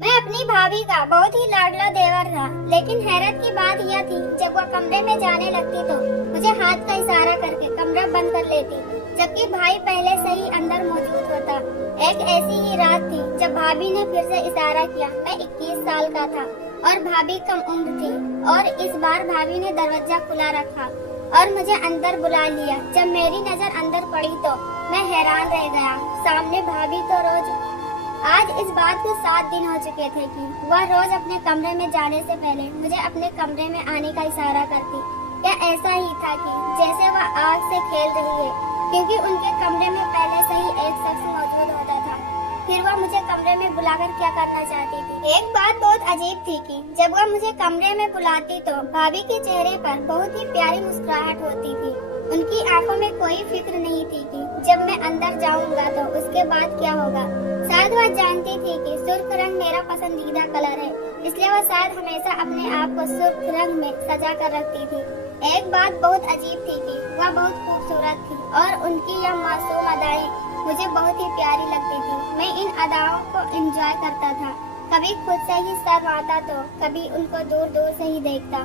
मैं अपनी भाभी का बहुत ही लाडला देवर था, लेकिन हैरत की बात यह थी, जब वह कमरे में जाने लगती तो मुझे हाथ का इशारा करके कमरा बंद कर लेती, जबकि भाई पहले से ही अंदर मौजूद होता। एक ऐसी ही रात थी जब भाभी ने फिर से इशारा किया। मैं 21 साल का था और भाभी कम उम्र थी, और इस बार भाभी ने दरवाजा खुला रखा और मुझे अंदर बुला लिया। जब मेरी नजर अंदर पड़ी तो मैं हैरान रह गया। सामने भाभी तो रोज, आज इस बात को 7 दिन हो चुके थे कि वह रोज अपने कमरे में जाने से पहले मुझे अपने कमरे में आने का इशारा करती। यह ऐसा ही था कि जैसे वह आग से खेल रही है, क्योंकि उनके कमरे में पहले से ही एक शख्स मौजूद होता था। फिर वह मुझे कमरे में बुलाकर क्या करना चाहती थी। एक बात बहुत अजीब थी कि जब वह मुझे कमरे में बुलाती तो भाभी के चेहरे पर बहुत ही प्यारी मुस्कुराहट होती थी। उनकी आंखों में कोई फिक्र नहीं थी कि जब मैं अंदर जाऊंगा तो उसके बाद क्या होगा। शायद वह जानती थी कि सुर्ख रंग मेरा पसंदीदा कलर है, इसलिए वह शायद हमेशा अपने आप को सुर्ख रंग में सजा कर रखती थी। एक बात बहुत अजीब थी कि वह बहुत खूबसूरत थी और उनकी यह मासूम अदाएं मुझे बहुत ही प्यारी लगती थी। मैं इन अदाओं को एंजॉय करता था। कभी खुद से ही शर्माता तो कभी उनको दूर दूर से ही देखता,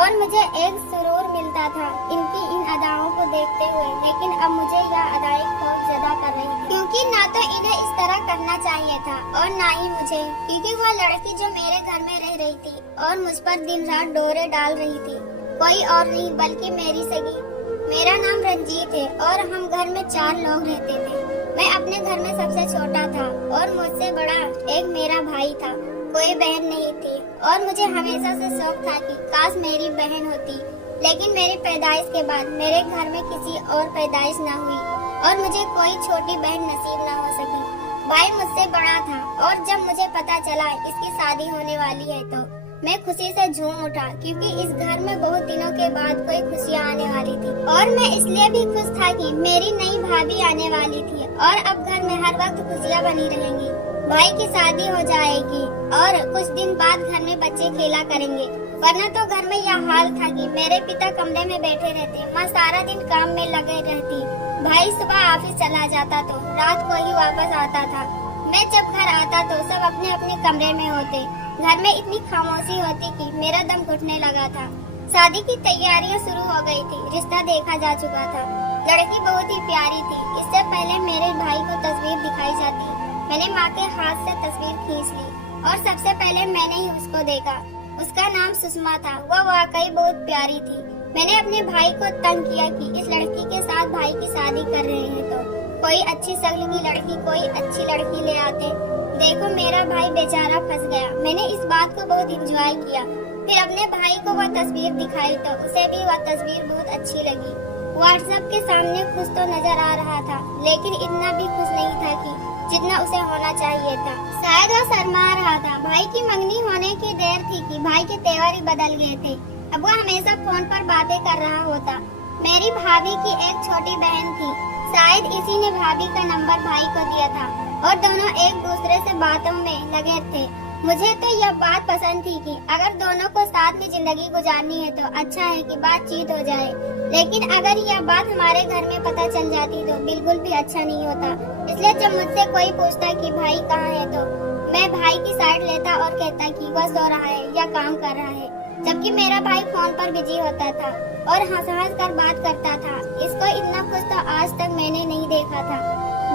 और मुझे एक सुरूर मिलता था इनकी इन अदाओं को देखते हुए। लेकिन अब मुझे यह अदाएं खौफ ज़दा कर रही थी, क्योंकि ना तो इन्हें इस तरह करना चाहिए था और ना ही मुझे, क्योंकि वह लड़की जो मेरे घर में रह रही थी और मुझ पर दिन रात डोरे डाल रही थी, कोई और नहीं बल्कि मेरी सगी। मेरा नाम रंजीत है और हम घर में 4 लोग रहते थे। मैं अपने घर में सबसे छोटा था और मुझसे बड़ा एक मेरा भाई था। कोई बहन नहीं थी और मुझे हमेशा से शौक था कि काश मेरी बहन होती, लेकिन मेरी पैदाइश के बाद मेरे घर में किसी और पैदाइश न हुई और मुझे कोई छोटी बहन नसीब न हो सकी। भाई मुझसे बड़ा था और जब मुझे पता चला इसकी शादी होने वाली है तो मैं खुशी से झूम उठा, क्योंकि इस घर में बहुत दिनों के बाद कोई खुशियाँ आने वाली थी। और मैं इसलिए भी खुश था कि मेरी नई भाभी आने वाली थी और अब घर में हर वक्त खुशियाँ बनी रहेंगी। भाई की शादी हो जाएगी और कुछ दिन बाद घर में बच्चे खेला करेंगे, वरना तो घर में यह हाल था कि मेरे पिता कमरे में बैठे रहते, माँ सारा दिन काम में लगे रहती, भाई सुबह ऑफिस चला जाता तो रात को ही वापस आता था। मैं जब घर आता तो सब अपने अपने कमरे में होते। घर में इतनी खामोशी होती कि मेरा दम घुटने लगा था। शादी की तैयारियां शुरू हो गई थी। रिश्ता देखा जा चुका था। लड़की बहुत ही प्यारी थी। इससे पहले मेरे भाई को तस्वीर दिखाई जाती, मैंने माँ के हाथ से तस्वीर खींच ली और सबसे पहले मैंने ही उसको देखा। उसका नाम सुषमा था। वह वाकई बहुत प्यारी थी। मैंने अपने भाई को तंग किया कि इस लड़की के साथ भाई की शादी कर रहे हैं तो कोई अच्छी शक्ल की लड़की, कोई अच्छी लड़की ले आते। देखो मेरा भाई बेचारा फंस गया। मैंने इस बात को बहुत एंजॉय किया। फिर अपने भाई को वह तस्वीर दिखाई तो उसे भी वह तस्वीर बहुत अच्छी लगी। व्हाट्सएप के सामने खुश तो नजर आ रहा था, लेकिन इतना भी खुश नहीं था कि जितना उसे होना चाहिए था। शायद वह शर्मा रहा था। भाई की मंगनी होने की देर थी कि भाई के तेवर ही बदल गए थे। अब वह हमेशा फोन पर बातें कर रहा होता। मेरी भाभी की एक छोटी बहन थी, शायद इसी ने भाभी का नंबर भाई को दिया था और दोनों एक दूसरे से बातों में लगे थे। मुझे तो यह बात पसंद थी कि अगर दोनों को साथ में जिंदगी गुजारनी है तो अच्छा है कि बातचीत हो जाए, लेकिन अगर यह बात हमारे घर में पता चल जाती तो बिल्कुल भी अच्छा नहीं होता। इसलिए जब मुझसे कोई पूछता कि भाई कहाँ है तो मैं भाई की साइड लेता और कहता कि वह सो रहा है या काम कर रहा है, जबकि मेरा भाई फोन पर बिजी होता था और हंस हंस कर बात करता था। इसको इतना खुश तो आज तक मैंने नहीं देखा था।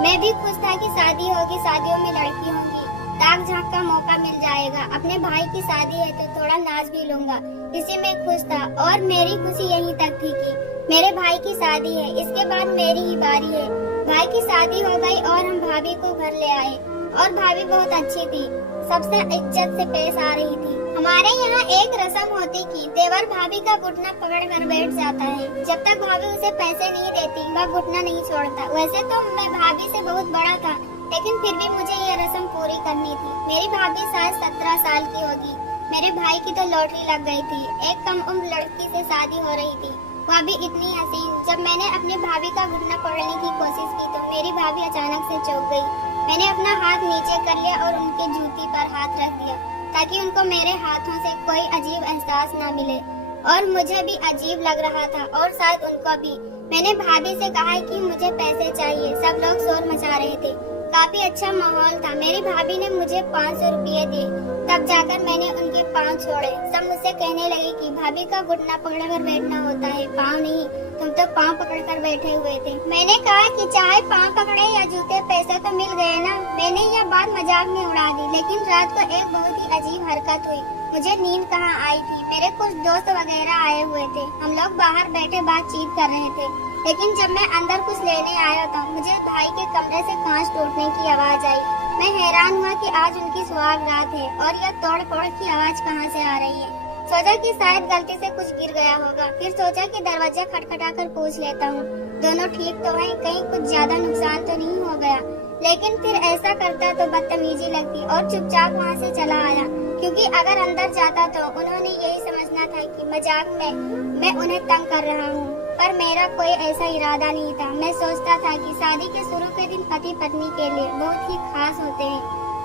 मैं भी खुश था कि शादी होगी, शादियों में लड़की होंगी, ताक झांक का मौका मिल जाएगा। अपने भाई की शादी है तो थोड़ा नाच भी लूंगा, इसी में खुश था। और मेरी खुशी यहीं तक थी कि मेरे भाई की शादी है, इसके बाद मेरी ही बारी है। भाई की शादी हो गई और हम भाभी को घर ले आए और भाभी बहुत अच्छी थी, सबसे इज्जत से पेश आ रही थी। हमारे यहाँ एक रस्म होती कि देवर भाभी का घुटना पकड़ कर बैठ जाता है। जब तक भाभी उसे पैसे नहीं देती वह घुटना नहीं छोड़ता। वैसे तो मैं भाभी से बहुत बड़ा था, लेकिन फिर भी मुझे यह रस्म पूरी करनी थी। मेरी भाभी शायद 17 साल की होगी। मेरे भाई की तो लॉटरी लग गई थी। एक कम उम्र लड़की से शादी हो रही थी, वह भी इतनी हसीन। जब मैंने अपने भाभी का घुटना पकड़ने की कोशिश की तो मेरी भाभी अचानक से चौंक गई। मैंने अपना हाथ नीचे कर लिया और उनकी जूती पर हाथ रख दिया ताकि उनको मेरे हाथों से कोई अजीब एहसास न मिले, और मुझे भी अजीब लग रहा था और शायद उनको भी। मैंने भाभी से कहा कि मुझे पैसे चाहिए। सब लोग शोर मचा रहे थे। काफी अच्छा माहौल था। मेरी भाभी ने मुझे 500 रुपये दिए तब जाकर मैंने उनके पाँव छोड़े। सब मुझसे कहने लगे कि भाभी का घुटना पकड़कर बैठना होता है, पाँव नहीं, तुम तो पाँव पकड़कर बैठे हुए थे। मैंने कहा कि चाहे पाँव पकड़े या जूते, पैसे तो मिल गए ना। मैंने यह बात मजाक में उड़ा दी, लेकिन रात को एक बहुत ही अजीब हरकत हुई। मुझे नींद कहाँ आई थी, मेरे कुछ दोस्त वगैरह आए हुए थे। हम लोग बाहर बैठे बातचीत कर रहे थे, लेकिन जब मैं अंदर कुछ लेने आया तो मुझे भाई के कमरे से कांच टूटने की आवाज आई। मैं हैरान हुआ कि आज उनकी सुहाग रात है और यह तोड़ फोड़ की आवाज कहाँ से आ रही है। सोचा कि शायद गलती से कुछ गिर गया होगा। फिर सोचा कि दरवाजा खटखटा कर पूछ लेता हूँ, दोनों ठीक तो हैं, कहीं कुछ ज्यादा नुकसान तो नहीं हो गया। लेकिन फिर ऐसा करता तो बदतमीजी लगती और चुपचाप वहाँ से चला आया, क्योंकि अगर अंदर जाता तो उन्होंने यही समझना था कि मजाक में मैं उन्हें तंग कर रहा हूँ। पर मेरा कोई ऐसा इरादा नहीं था। मैं सोचता था कि शादी के शुरू के दिन पति पत्नी के लिए बहुत ही खास होते हैं।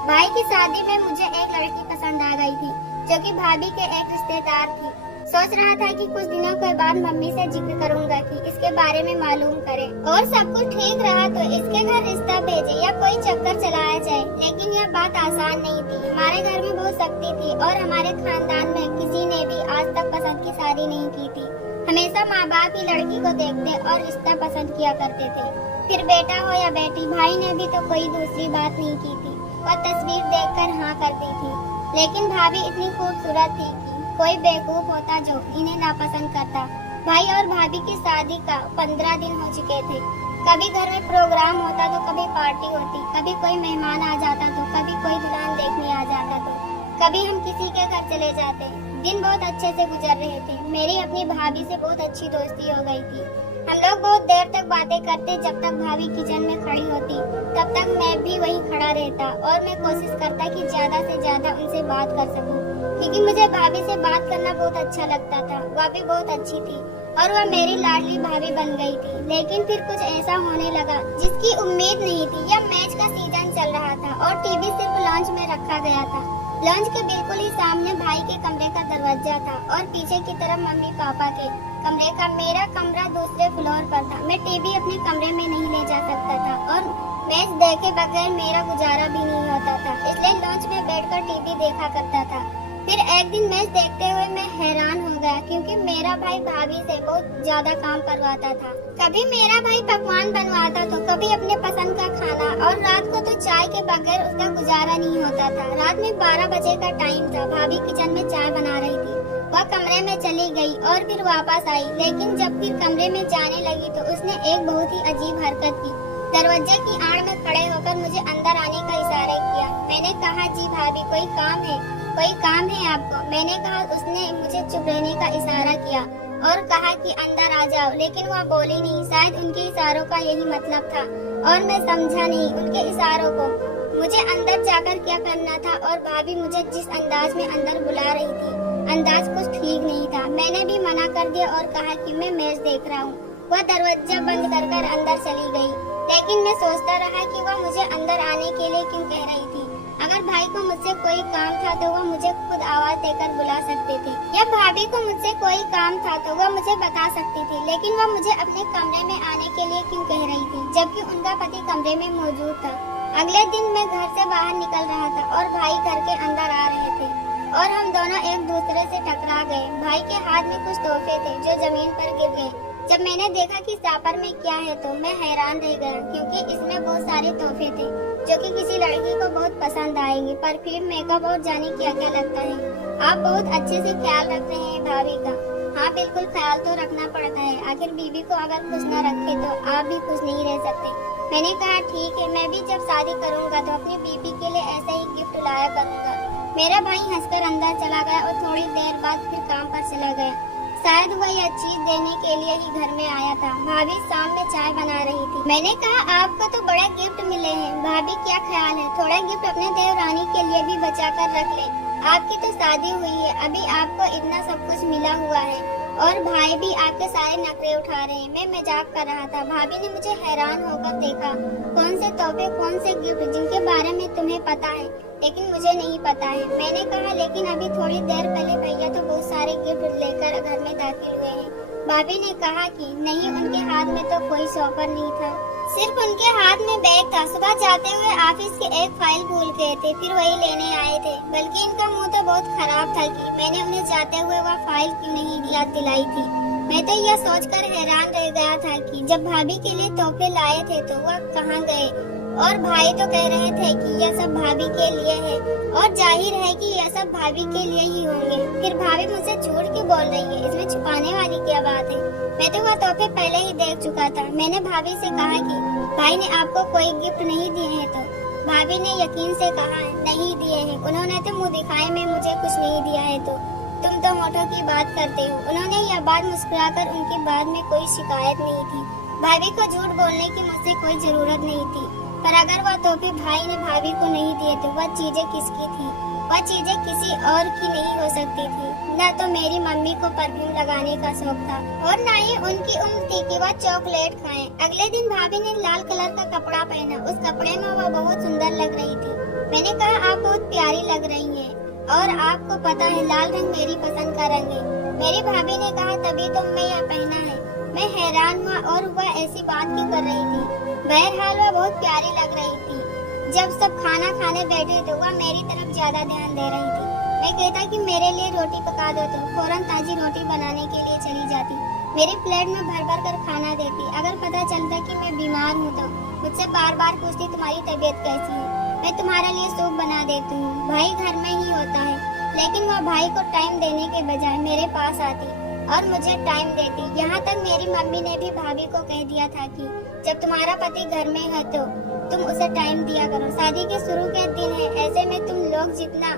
भाई की शादी में मुझे एक लड़की पसंद आ गई थी, जो कि भाभी के एक रिश्तेदार थी। सोच रहा था कि कुछ दिनों के बाद मम्मी से जिक्र करूंगा कि इसके बारे में मालूम करे, और सब कुछ ठीक रहा तो इसके घर रिश्ता भेजे या कोई चक्कर चलाया जाए। लेकिन यह बात आसान नहीं थी। हमारे घर में बहुत सख्ती थी और हमारे खानदान में किसी ने भी आज तक पसंद की शादी नहीं की थी। हमेशा माँ बाप ही लड़की को देखते और रिश्ता पसंद किया करते थे, फिर बेटा हो या बेटी। भाई ने भी तो कोई दूसरी बात नहीं की थी, वह तस्वीर देखकर हाँ करती थी। लेकिन भाभी इतनी खूबसूरत थी कि कोई बेवकूफ होता जो इन्हें नापसंद करता। भाई और भाभी की शादी का 15 दिन हो चुके थे। कभी घर में प्रोग्राम होता तो कभी पार्टी होती, कभी कोई मेहमान आ जाता तो कभी कोई दुल्हन देखने आ जाता तो कभी हम किसी के घर चले जाते। दिन बहुत अच्छे से गुजर रहे थे। मेरी अपनी भाभी से बहुत अच्छी दोस्ती हो गई थी। हम लोग बहुत देर तक बातें करते। जब तक भाभी किचन में खड़ी होती तब तक मैं भी वहीं खड़ा रहता और मैं कोशिश करता कि ज्यादा से ज्यादा उनसे बात कर सकूं, क्योंकि मुझे भाभी से बात करना बहुत अच्छा लगता था। वह भी बहुत अच्छी थी और वह मेरी लाडली भाभी बन गई थी। लेकिन फिर कुछ ऐसा होने लगा जिसकी उम्मीद नहीं थी। यह मैच का सीजन चल रहा था और टीवी सिर्फ लॉन्च में रखा गया था। लॉन्च के बिल्कुल ही सामने भाई के कमरे का दरवाजा था और पीछे की तरफ मम्मी पापा के कमरे का। मेरा कमरा दूसरे फ्लोर पर था। मैं टीवी अपने कमरे में नहीं ले जा सकता था और मैच देखे बगैर मेरा गुजारा भी नहीं होता था, इसलिए लॉन्च में बैठकर टीवी देखा करता था। फिर एक दिन मैच देखते हुए मैं हैरान हो गया, क्योंकि मेरा भाई भाभी से बहुत ज्यादा काम करवाता था। कभी मेरा भाई पकवान बनवाता तो कभी अपने पसंद का खाना, और रात को तो चाय के बगैर उसका गुजारा नहीं होता था। रात में 12 बजे का टाइम था। भाभी किचन में चाय बना रही थी। वह कमरे में चली गई और फिर वापस आई, लेकिन जब फिर कमरे में जाने लगी तो उसने एक बहुत ही अजीब हरकत की। दरवाजे की आड़ में खड़े होकर मुझे अंदर आने का इशारा किया। मैंने कहा, जी भाभी, कोई काम है? कोई काम है आपको? मैंने कहा। उसने मुझे चुप रहने का इशारा किया और कहा कि अंदर आ जाओ, लेकिन वह बोली नहीं। शायद उनके इशारों का यही मतलब था और मैं समझा नहीं उनके इशारों को। मुझे अंदर जाकर क्या करना था, और भाभी मुझे जिस अंदाज में अंदर बुला रही थी, अंदाज कुछ ठीक नहीं था। मैंने भी मना कर दिया और कहा कि मैं मैच देख रहा हूँ। वह दरवाजा बंद कर अंदर चली गई, लेकिन मैं सोचता रहा कि वह मुझे अंदर आने के लिए क्यों कह रही थी। अगर भाई को मुझसे कोई काम था तो वह मुझे खुद आवाज देकर बुला सकते थे, या भाभी को मुझसे कोई काम था तो वह मुझे बता सकती थी। लेकिन वह मुझे अपने कमरे में आने के लिए क्यों कह रही थी, जबकि उनका पति कमरे में मौजूद था। अगले दिन मैं घर से बाहर निकल रहा था और भाई घर के अंदर आ रहे थे और हम दोनों एक दूसरे से टकरा गए। भाई के हाथ में कुछ तोहफे थे जो जमीन पर गिर गए। जब मैंने देखा कि सापर में क्या है तो मैं हैरान रह गया, क्योंकि इसमें बहुत सारे तोहफे थे जो कि किसी लड़की को बहुत पसंद आएंगे। परफ्यूम, मेकअप और जाने क्या क्या लगता है। आप बहुत अच्छे से ख्याल रख रहे हैं भाभी का। हाँ, बिल्कुल ख्याल तो रखना पड़ता है। आखिर बीवी को अगर खुश न रखे तो आप भी खुश नहीं रह सकते। मैंने कहा, ठीक है, मैं भी जब शादी करूँगा तो अपनी बीवी के लिए ऐसा ही गिफ्ट लाया करूँगा। मेरा भाई हंसकर अंदर चला गया और थोड़ी देर बाद फिर काम पर चला गया। शायद वह यह चीज देने के लिए ही घर में आया था। भाभी शाम में चाय बना रही थी। मैंने कहा, आपको तो बड़ा गिफ्ट मिले हैं। भाभी, क्या ख्याल है, थोड़ा गिफ्ट अपने देवरानी के लिए भी बचा कर रख ले। आपकी तो शादी हुई है, अभी आपको इतना सब कुछ मिला हुआ है और भाई भी आपके सारे नखरे उठा रहे हैं। मैं मजाक कर रहा था। भाभी ने मुझे हैरान होकर देखा। कौन से तोहफे, कौन से गिफ्ट जिनके बारे में तुम्हें पता है लेकिन मुझे नहीं पता है? मैंने कहा, लेकिन अभी थोड़ी देर पहले भैया तो बहुत सारे गिफ्ट लेकर घर में दाखिल हुए हैं। भाभी ने कहा कि नहीं, उनके हाथ में तो कोई शॉपर नहीं था, सिर्फ उनके हाथ में बैग था। सुबह जाते हुए ऑफिस की एक फाइल भूल गए थे, फिर वही लेने आए थे। बल्कि इनका मुंह बहुत खराब था कि मैंने उन्हें जाते हुए वह फाइल क्यों नहीं याद दिलाई थी। मैं तो यह सोचकर हैरान रह गया था कि जब भाभी के लिए तोहफे लाए थे तो वह कहाँ गए, और भाई तो कह रहे थे कि यह सब भाभी के लिए है, और जाहिर है कि यह सब भाभी के लिए ही होंगे। फिर भाभी मुझसे झूठ क्यों बोल रही है, इसमें छुपाने वाली क्या बात है। मैं तो वह तोहफे पहले ही देख चुका था। मैंने भाभी से कहा कि भाई ने आपको कोई गिफ्ट नहीं दिए हैं, तो भाभी ने यकीन से कहा नहीं दिए हैं। उन्होंने तो मुँह दिखाए में मुझे कुछ नहीं दिया है, तो तुम तो होठों की बात करते हो। उन्होंने यह बात मुस्कुराकर उनकी बात में कोई शिकायत नहीं थी। भाभी को झूठ बोलने की मुझसे कोई जरूरत नहीं थी, पर अगर वह तोहफे भाई ने भाभी को नहीं दिए तो वह चीजें किसकी थी? वह चीजें किसी और की नहीं हो सकती थी। न तो मेरी मम्मी को परफ्यूम लगाने का शौक था और न ही उनकी उम्र थी कि वह चॉकलेट खाएं। अगले दिन भाभी ने लाल कलर का कपड़ा पहना। उस कपड़े में वह बहुत सुंदर लग रही थी। मैंने कहा आप बहुत प्यारी लग रही हैं, और आपको पता है लाल रंग मेरी पसंद का रंग है। मेरी भाभी ने कहा तभी तो मैं यह पहना है। मैं हैरान हुआ और वह ऐसी बात क्यों कर रही थी। बहरहाल वह बहुत प्यारी लग रही थी। जब सब खाना खाने बैठे तो वह मेरी तरफ ज्यादा ध्यान दे रही थी। मैं कहता कि मेरे लिए रोटी पका दो तो फौरन ताजी रोटी बनाने के लिए चली जाती। मेरी प्लेट में भर भर कर खाना देती। अगर पता चलता कि मैं बीमार हूँ तो मुझसे बार बार पूछती तुम्हारी तबीयत कैसी है। मैं तुम्हारे लिए सूप बना देती हूँ। भाई घर में ही होता है, लेकिन वह भाई को टाइम देने के बजाय मेरे पास आती और मुझे टाइम देती। यहाँ तक मेरी मम्मी ने भी भाभी को कह दिया था कि जब तुम्हारा पति घर में है तो तुम उसे टाइम दिया करो। शादी के शुरू के दिन है, ऐसे में तुम लोग जितना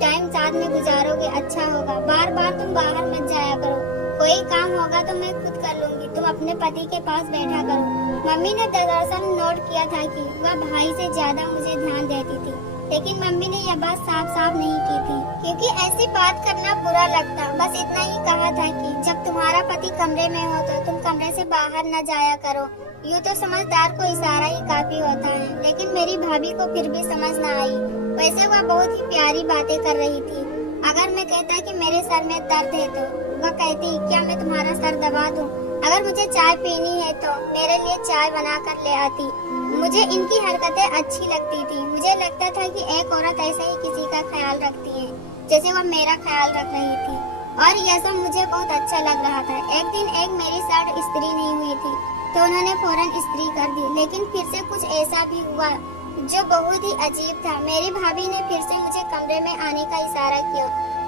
टाइम साथ में गुजारोगे अच्छा होगा। बार बार तुम बाहर मत जाया करो। कोई काम होगा तो मैं खुद कर लूंगी, तुम अपने पति के पास बैठा करो। मम्मी ने दरअसल नोट किया था कि वह भाई से ज्यादा मुझे ध्यान देती थी, लेकिन मम्मी ने यह बात साफ साफ नहीं की थी क्योंकि ऐसी बात करना बुरा लगता। बस इतना ही कहा था कि जब तुम्हारा पति कमरे में हो तो तुम कमरे से बाहर न जाया करो। यूँ तो समझदार को इशारा ही काफी होता है, लेकिन मेरी भाभी को फिर भी समझ न आई। वैसे वह बहुत ही प्यारी बातें कर रही थी। अगर मैं कहता कि मेरे सर में दर्द है तो वह कहती क्या मैं तुम्हारा सर दबा दूं? अगर मुझे चाय पीनी है तो मेरे लिए चाय बना कर ले आती। मुझे इनकी हरकतें अच्छी लगती थी। मुझे लगता था कि एक औरत ऐसे ही किसी का ख्याल रखती है जैसे वह मेरा ख्याल रख रही थी, और यह सब मुझे बहुत अच्छा लग रहा था। एक दिन मेरी शर्ट इस्त्री नहीं हुई थी तो उन्होंने फौरन इस्त्री कर दी, लेकिन फिर से कुछ ऐसा भी हुआ जो बहुत ही अजीब था। मेरी भाभी ने फिर से मुझे कमरे में आने का इशारा किया।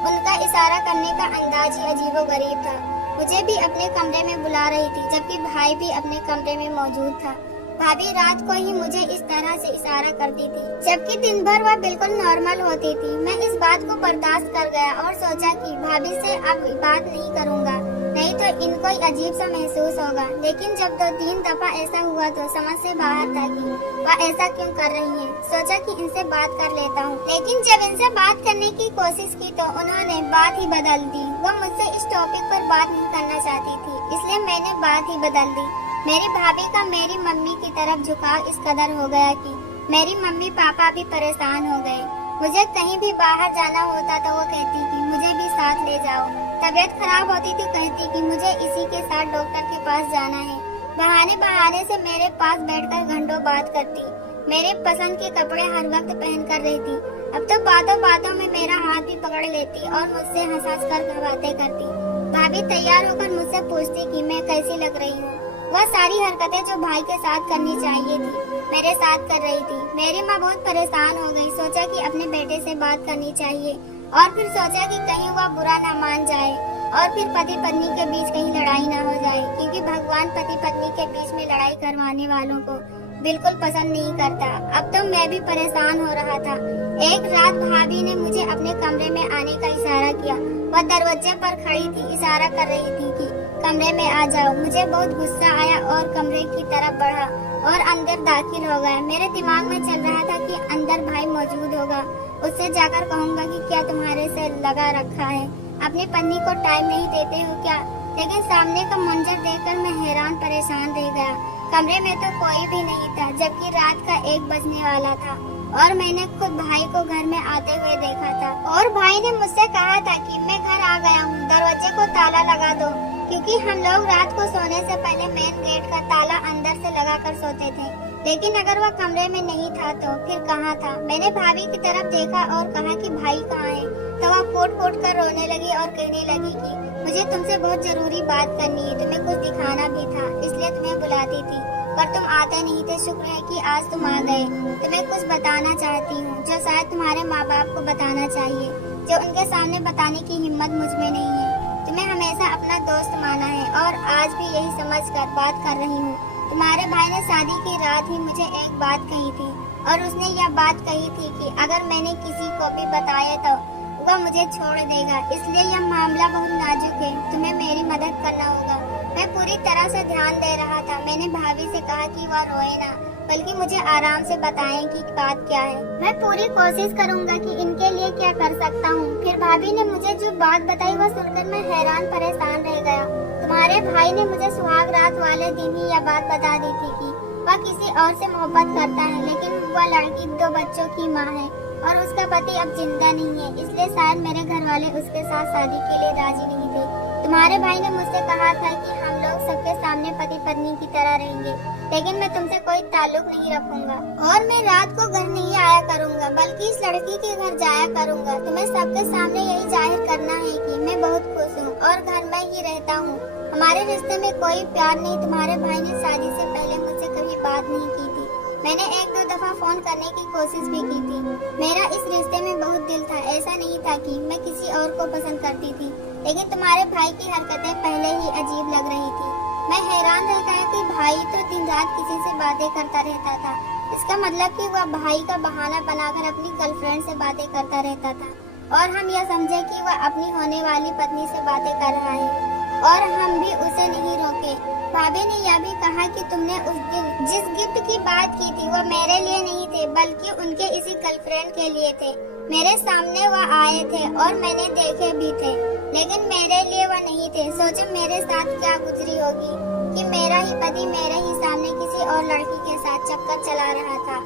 उनका इशारा करने का अंदाज ही अजीबोगरीब था। मुझे भी अपने कमरे में बुला रही थी, जबकि भाई भी अपने कमरे में मौजूद था। भाभी रात को ही मुझे इस तरह से इशारा करती थी, जबकि दिन भर वह बिल्कुल नॉर्मल होती थी। मैं इस बात को बर्दाश्त कर गया और सोचा कि भाभी से अब बात नहीं करूँगा, नहीं तो इनको अजीब सा महसूस होगा। लेकिन जब 2-3 दफा ऐसा हुआ तो समझ से बाहर था कि वह ऐसा क्यों कर रही है। सोचा कि इनसे बात कर लेता हूँ, लेकिन जब इनसे बात करने की कोशिश की तो उन्होंने बात ही बदल दी। वह मुझसे इस टॉपिक पर बात नहीं करना चाहती थी, इसलिए मैंने बात ही बदल दी। मेरी भाभी का मेरी मम्मी की तरफ झुकाव इस कदर हो गया कि मेरी मम्मी पापा भी परेशान हो गए। मुझे कहीं भी बाहर जाना होता तो वो कहती कि मुझे भी साथ ले जाओ। तबीयत खराब होती तो कहती कि मुझे इसी के साथ डॉक्टर के पास जाना है। बहाने बहाने से मेरे पास बैठकर घंटों बात करती। मेरे पसंद के कपड़े हर वक्त पहन कर रहती। अब तो बातों बातों में मेरा हाथ भी पकड़ लेती और मुझसे हंस कर बातें करती। भाभी तैयार होकर मुझसे पूछती कि मैं कैसी लग रही हूँ। वह सारी हरकतें जो भाई के साथ करनी चाहिए थी मेरे साथ कर रही थी। मेरी माँ बहुत परेशान हो गई। सोचा कि अपने बेटे से बात करनी चाहिए, और फिर सोचा कि कहीं वह बुरा ना मान जाए और फिर पति पत्नी के बीच कहीं लड़ाई ना हो जाए, क्योंकि भगवान पति पत्नी के बीच में लड़ाई करवाने वालों को बिल्कुल पसंद नहीं करता। अब तो मैं भी परेशान हो रहा था। एक रात भाभी ने मुझे अपने कमरे में आने का इशारा किया। वह दरवाजे पर खड़ी थी, इशारा कर रही थी कि कमरे में आ जाओ। मुझे बहुत गुस्सा आया और कमरे की तरफ बढ़ा और अंदर दाखिल हो गया। मेरे दिमाग में चल रहा था कि अंदर भाई मौजूद होगा, उससे जाकर कहूँगा कि क्या तुम्हारे से लगा रखा है, अपनी पत्नी को टाइम नहीं देते हो क्या। लेकिन सामने का मंजर देखकर मैं हैरान परेशान रह गया। कमरे में तो कोई भी नहीं था, जबकि रात का 1 बजने वाला था और मैंने खुद भाई को घर में आते हुए देखा था। और भाई ने मुझसे कहा था कि मैं घर आ गया हूँ, दरवाजे को ताला लगा दो, क्योंकि हम लोग रात को सोने से पहले मेन गेट का ताला अंदर से लगाकर सोते थे। लेकिन अगर वह कमरे में नहीं था तो फिर कहाँ था। मैंने भाभी की तरफ देखा और कहा कि भाई कहाँ है। तो वह फूट फूट कर रोने लगी और कहने लगी कि मुझे तुमसे बहुत जरूरी बात करनी है, तुम्हें कुछ दिखाना भी था, इसलिए तुम्हें बुलाती थी, पर तुम आते नहीं थे। शुक्र है कि आज तुम आ गए। तुम्हें कुछ बताना चाहती हूँ जो शायद तुम्हारे माँ बाप को बताना चाहिए, जो उनके सामने बताने की हिम्मत मुझ में नहीं है। तुम्हें हमेशा अपना दोस्त माना है और आज भी यही समझकर बात कर रही हूँ। तुम्हारे भाई ने शादी की रात ही मुझे एक बात कही थी और उसने यह बात कही थी कि अगर मैंने किसी को भी बताया तो वह मुझे छोड़ देगा, इसलिए यह मामला बहुत नाजुक है, तुम्हें मेरी मदद करना होगा। मैं पूरी तरह से ध्यान दे रहा था। मैंने भाभी से कहा कि वह रोए ना, बल्कि मुझे आराम से बताएं कि बात क्या है। मैं पूरी कोशिश करूंगा कि इनके लिए क्या कर सकता हूँ। फिर भाभी ने मुझे जो बात बताई वह सुनकर मैं हैरान परेशान रह गया। तुम्हारे भाई ने मुझे सुहाग रात वाले दिन ही यह बात बता दी थी कि वह किसी और से मोहब्बत करता है, लेकिन वह लड़की 2 बच्चों की माँ है और उसका पति अब जिंदा नहीं है, इसलिए शायद मेरे घर वाले उसके साथ शादी के लिए राजी नहीं थे। तुम्हारे भाई ने मुझसे कहा था कि हम लोग सबके सामने पति पत्नी की तरह रहेंगे, लेकिन मैं तुमसे कोई ताल्लुक नहीं रखूंगा और मैं रात को घर नहीं आया करूंगा, बल्कि इस लड़की के घर जाया करूंगा। तुम्हें सबके सामने यही जाहिर करना है कि मैं बहुत खुश हूँ और घर में ही रहता हूँ। हमारे रिश्ते में कोई प्यार नहीं। तुम्हारे भाई ने शादी से पहले मुझसे कभी बात नहीं की थी। मैंने 1-2 दफा फोन करने की कोशिश भी की थी। मेरा इस रिश्ते में बहुत दिल था। ऐसा नहीं था कि मैं किसी और को पसंद करती थी, लेकिन तुम्हारे भाई की हरकतें पहले ही अजीब लग रही थी। मैं हैरान रह गया कि भाई तो दिन रात किसी से बातें करता रहता था। इसका मतलब कि वह भाई का बहाना बनाकर अपनी गर्लफ्रेंड से बातें करता रहता था और हम यह समझे कि वह अपनी होने वाली पत्नी से बातें कर रहा है और हम भी उसे नहीं रोके। भाभी ने यह भी कहा कि तुमने उस दिन जिस गिफ्ट की बात की थी वो मेरे लिए नहीं थे, बल्कि उनके इसी गर्लफ्रेंड के लिए थे। मेरे सामने वह आए थे और मैंने देखे भी थे, लेकिन मेरे लिए वह नहीं थे। सोचो मेरे साथ क्या गुजरी होगी कि मेरा ही पति मेरे ही सामने किसी और लड़की के साथ चक्कर चला रहा था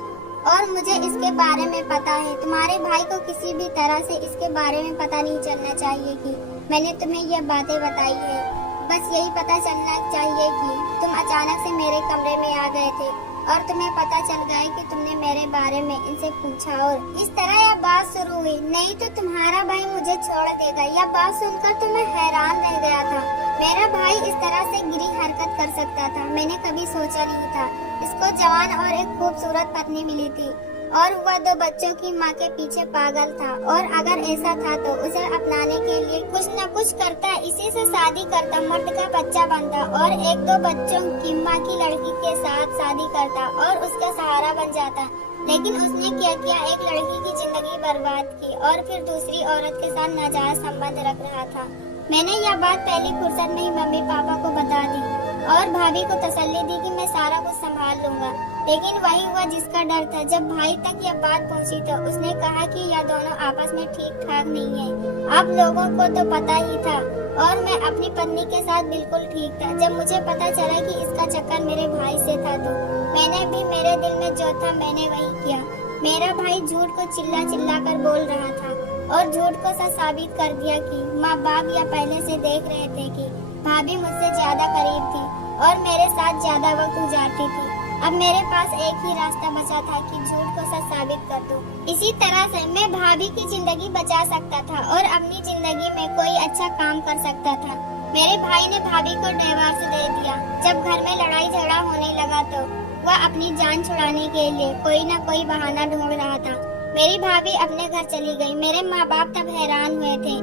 और मुझे इसके बारे में पता है। तुम्हारे भाई को किसी भी तरह से इसके बारे में पता नहीं चलना चाहिए कि मैंने तुम्हें यह बातें बताई है। बस यही पता चलना चाहिए कि तुम अचानक से मेरे कमरे में आ गए थे और तुम्हें पता चल गया कि तुमने मेरे बारे में इनसे पूछा और इस तरह यह बात शुरू हुई। नहीं तो तुम्हारा भाई मुझे छोड़ देगा। यह बात सुनकर तो मैं हैरान रह गया था। मेरा भाई इस तरह से गिरी हरकत कर सकता था, मैंने कभी सोचा नहीं था। इसको जवान और एक खूबसूरत पत्नी मिली थी और वह 2 बच्चों की माँ के पीछे पागल था, और अगर ऐसा था तो उसे अपनाने के लिए कुछ न कुछ करता, इसी से शादी करता, मर्द का बच्चा बनता और 1-2 बच्चों की माँ की लड़की के साथ शादी करता और उसका सहारा बन जाता। लेकिन उसने क्या किया, एक लड़की की जिंदगी बर्बाद की और फिर दूसरी औरत के साथ नाजायज संबंध रख रहा था। मैंने यह बात पहली फुर्सत में ही मम्मी पापा को बता दी और भाभी को तसल्ली दी कि मैं सारा कुछ संभाल लूंगा। लेकिन वही हुआ जिसका डर था। जब भाई तक यह बात पहुंची तो उसने कहा कि यह दोनों आपस में ठीक ठाक नहीं है। आप लोगों को तो पता ही था और मैं अपनी पत्नी के साथ बिल्कुल ठीक था। जब मुझे पता चला कि इसका चक्कर मेरे भाई से था तो मैंने भी मेरे दिल में जो था मैंने वही किया। मेरा भाई झूठ को चिल्ला चिल्ला कर बोल रहा था और झूठ को सच साबित कर दिया कि माँ बाप या पहले से देख रहे थे कि भाभी मुझसे ज्यादा करीब थी और मेरे साथ ज्यादा वक्त गुजारती थी। अब मेरे पास एक ही रास्ता बचा था कि झूठ को सच साबित कर दूं। इसी तरह से मैं भाभी की जिंदगी बचा सकता था और अपनी जिंदगी में कोई अच्छा काम कर सकता था। मेरे भाई ने भाभी को डिवोर्स दे दिया। जब घर में लड़ाई झगड़ा होने लगा तो वह अपनी जान छुड़ाने के लिए कोई न कोई बहाना ढूंढ रहा था। मेरी भाभी अपने घर चली गई। मेरे माँ बाप तब हैरान हुए थे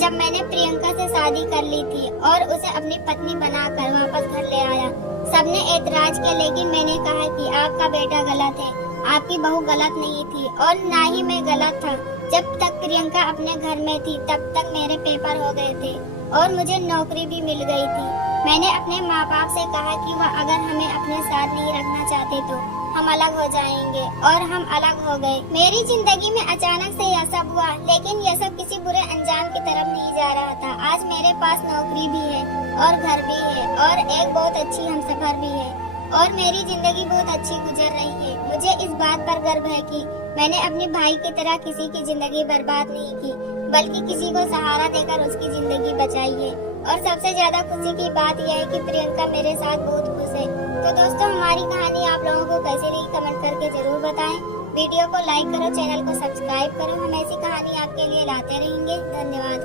जब मैंने प्रियंका से शादी कर ली थी और उसे अपनी पत्नी बनाकर वापस घर ले आया। सबने ऐतराज किया, लेकिन मैंने कहा कि आपका बेटा गलत है, आपकी बहू गलत नहीं थी और ना ही मैं गलत था। जब तक प्रियंका अपने घर में थी तब तक मेरे पेपर हो गए थे और मुझे नौकरी भी मिल गई थी। मैंने अपने माँ बाप से कहा कि वह अगर हमें अपने साथ नहीं रखना चाहते तो हम अलग हो जाएंगे और हम अलग हो गए। मेरी जिंदगी में अचानक से यह सब हुआ, लेकिन यह सब किसी बुरे अंजाम की तरफ नहीं जा रहा था। आज मेरे पास नौकरी भी है और घर भी है और एक बहुत अच्छी हमसफर भी है और मेरी जिंदगी बहुत अच्छी गुजर रही है। मुझे इस बात पर गर्व है कि मैंने अपने भाई की तरह किसी की जिंदगी बर्बाद नहीं की, बल्कि किसी को सहारा देकर उसकी जिंदगी बचाई है। और सबसे ज्यादा खुशी की बात यह है कि प्रियंका मेरे साथ बहुत खुश है। तो दोस्तों, हमारी कहानी आप लोगों को कैसी लगी कमेंट करके जरूर बताएं। वीडियो को लाइक करो, चैनल को सब्सक्राइब करो। हम ऐसी कहानी आपके लिए लाते रहेंगे। धन्यवाद।